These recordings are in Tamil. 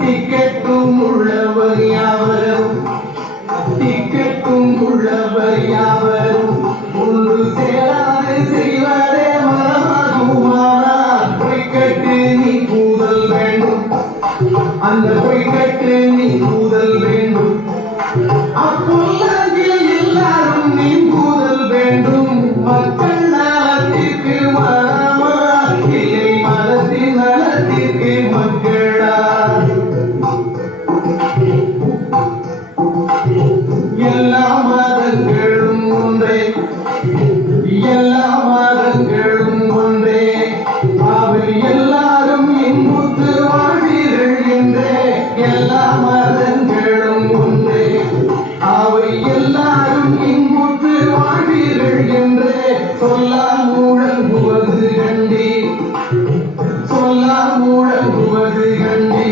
டிக்கெட்டும் உள்ளவர் யாவரும் டிக்கெட்டும் உள்ளவர் யாவரும் ஒன்று சேராது செய்வதே மனமாகுமானால் பொய்க்கட்டு நீ கூதல் வேண்டும் அந்த பொய்க்கட்டு நீ கூதல் வேண்டும் அப்பொல்லாங்கில் எல்லாரும் நீ கூதல் வேண்டும் மக்கள் நலத்திற்கு மனமா இல்லை மதத்தின் நலத்திற்கு மக்களா எல்லா மதங்களும் ஒன்றே எல்லா மதங்களும் ஒன்றே அவை எல்லாரும் இன்புற்று வாழ்வீர்கள் என்றே எல்லா மதங்களும் ஒன்றே அவை எல்லாரும் இன்புற்று வாழ்வீர்கள் என்றே சொல்லால் முழங்குவது கண்டி சொல்லால் முழங்குவது கண்டி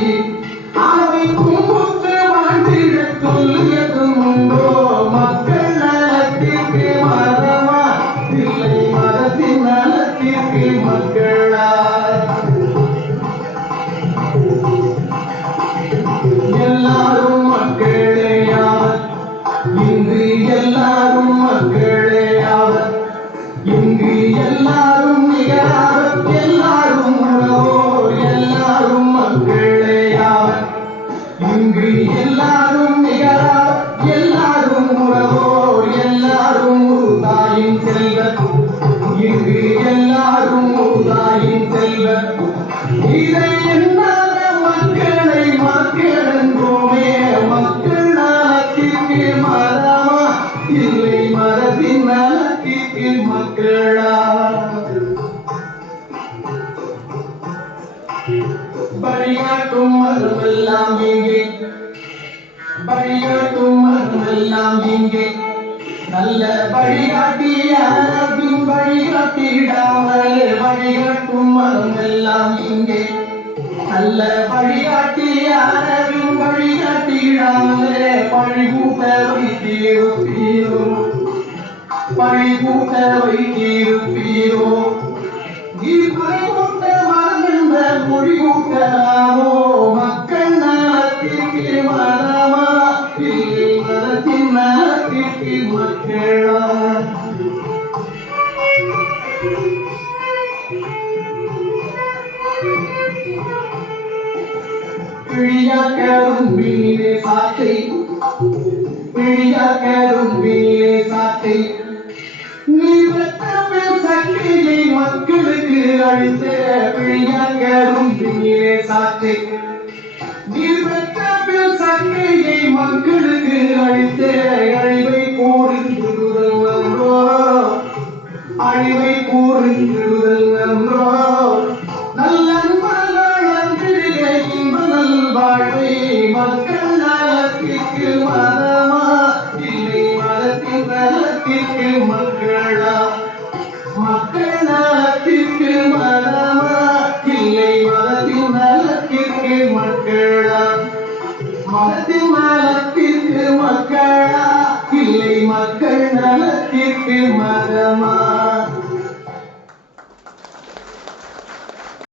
அவை கும்புற்று வாழ்ந்திட சொல்லுவதும் உண்டோ மக்கள் நலத்திற்கு மதமா இல்லை மதத்தின் நலத்திற்கு மக்களா எல்லாரும் மக்களேயாவர் இங்கு எல்லாரும் மக்களேயாவர் இங்கு எல்லாரும் நிகராவர் எல்லாரும் உணவோர் எல்லாரும் மக்களேயாவர் இங்கு எல்லாரும் நிகராவர் எல்லாரும் உறவோர் எல்லாரும் தாயின் செல்வர் இங்கு எல்லாரும் தாயின் செல்வர் இதை எண்ணாத மக்களை மக்களென்றோமே மக்கள் நலத்திற்கு மதமா இல்லை மதத்தின் நலத்திற்கு மக்களா வழிகாட்டும் மதமெல்லாம் இங்கே வழிகாட்டும் மதமெல்லாம் இங்கே நல்ல வழிகாட்டியாரும் வழிகாட்டிடாமல் வழிகாட்டும் மதமெல்லாம் இங்கே நல்ல வழிகாட்டியாரும் வழிகாட்டிடாமல் பழிகூட்ட வைத்திருப்பீரோ பழிகூட்ட வைத்திருப்பீரோ கூட்ட மதமென்ற மொழி கூட்டலாமோ மக்கள் நலத்திற்கு மதமா இல்லை மதத்தின் நலத்திற்கு மக்களா பிழியாக்கரும் வீரே சாட்டை பிழியாக்கரும் வீரே சாட்டை நீ பெற்றபின் சக்தியை மக்களுக்கு அளித்த பிழியாக்கரும் வீரே சாட்டை நீ பெற்றபின் சக்தியை மக்களுக்கு அளித்த அழிவை கூறுகிறுதல் நன்றோ அழிவை கூறுகிறுதல் நன்றோ நல்லன்பர்கள் அன்றிடுக இன்ப நல்வாழ்வை மக்கள் நலத்திற்கு மதமா இல்லை மதத்தின் நலத்திற்கு மக்களா மக்கள் நலத்திற்கு மதமா இல்லை மதத்தின் நலத்திற்கு மக்களா மதத்தின் நலத்திற்கு மக்களா இல்லை மக்கள் நலத்திற்கு மதமா